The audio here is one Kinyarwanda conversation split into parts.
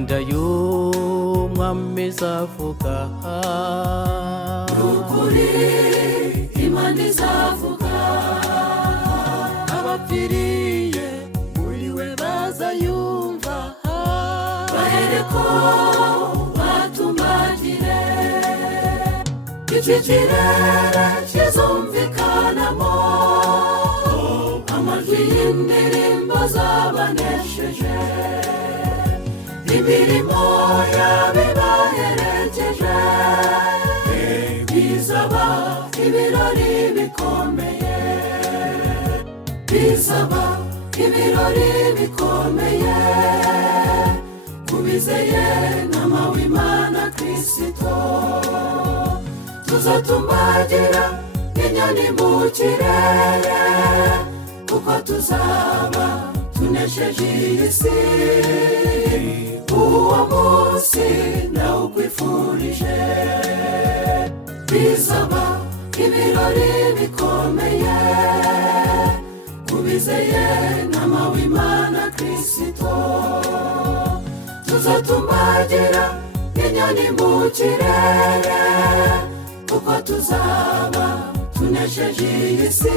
manda y'umwami izavuga n'ukuri Imana izavuga abapfiriye muri we bazayumva bahereko batumbagire iki kirere kizumvikanamo amajwi y'indirimbo zabanesheje imirimo yabibaherekeje bizaba ibirori bikomeye bizaba ibirori bikomeye kubizeye nama w'Imana Kristo tuzatumbagira inyoni mu kirere kuko tuzaba tunesheje iyi si uwo munsi ndawukwifurije bizaba ibirori bikomeye kubizeye nama w'Imana Kristo tuzatumbagira inyoni mu kirere kuko tuzaba tunesheje iyi si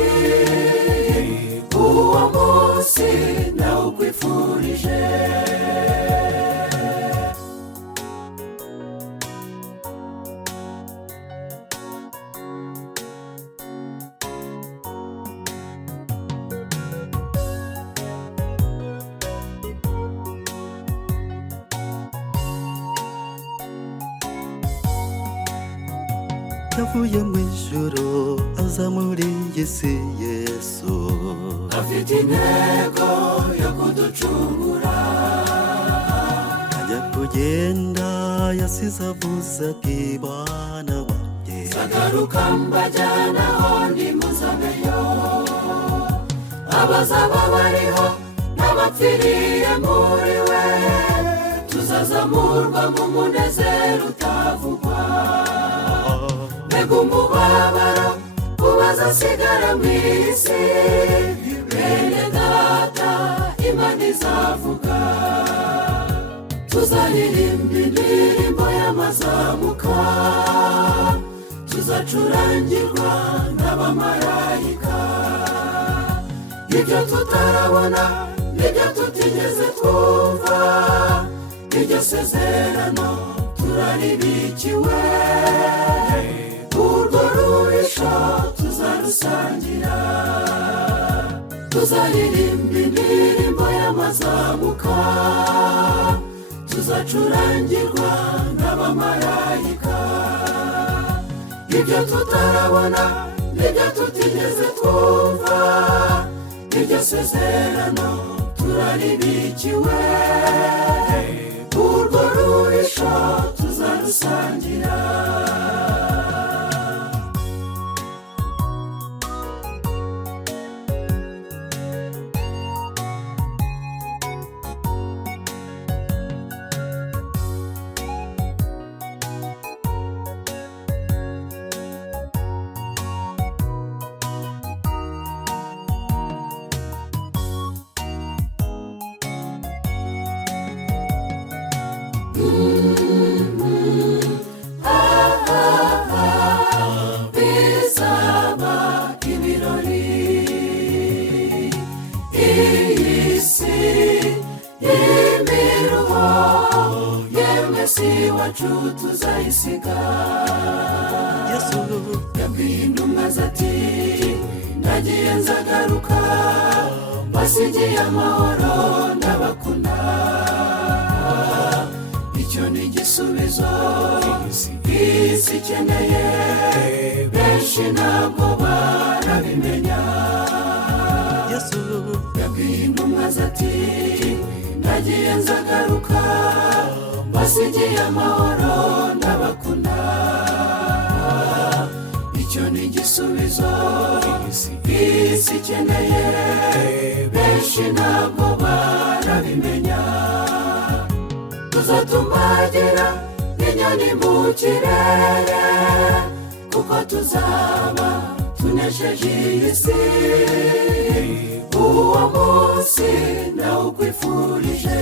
uwo munsi ndawukwifurije yavuye mu ijuru aza muri iyi si Yesu afite intego yo kuducungura ajya kugenda yasize avuze ati bana banjye zagaruka mbajyana aho ndi muzabeyo abazaba bariho n'abapfiriye muri we tuzazamurwa mu munezero utavugwa mbega umubabaro ubazasigara mu isi bene data Imana izavuga tuzaririmba indirimbo y'amazamuka tuzacurangirwa n'abamarayika ibyo tutarabona n'ibyo tutigeze twumva iryo sezerano turaribikiwe urwo ruhisho tuzarusangira tuzaririmba indirimbo y'amazamuka tuzacurangirwa n'abamarayika ibyo tutarabona n'ibyo tutigeze twumva iryo sezerano turaribikiwe urwo ruhisho tuzarusangira bizaba ibirori iyi si y'imiruho yemwe si wacu tuzayisiga Yesu yabwiye intumwa ati ndagiye nzagaruka mbasigiye amahoro ndabakunda icyo ni igisubizo isi ikeneye benshi ntabwo barabimenya Yesu yabwiye intumwa ati ndagiye nzagaruka mbasigiye amahoro ndabakunda icyo ni igisubizo isi ikeneye benshi ntabwo barabimenya tuzatumbagira inyoni mu kirere kuko tuzaba tunesheje iyi si uwo munsi ndawukwifurije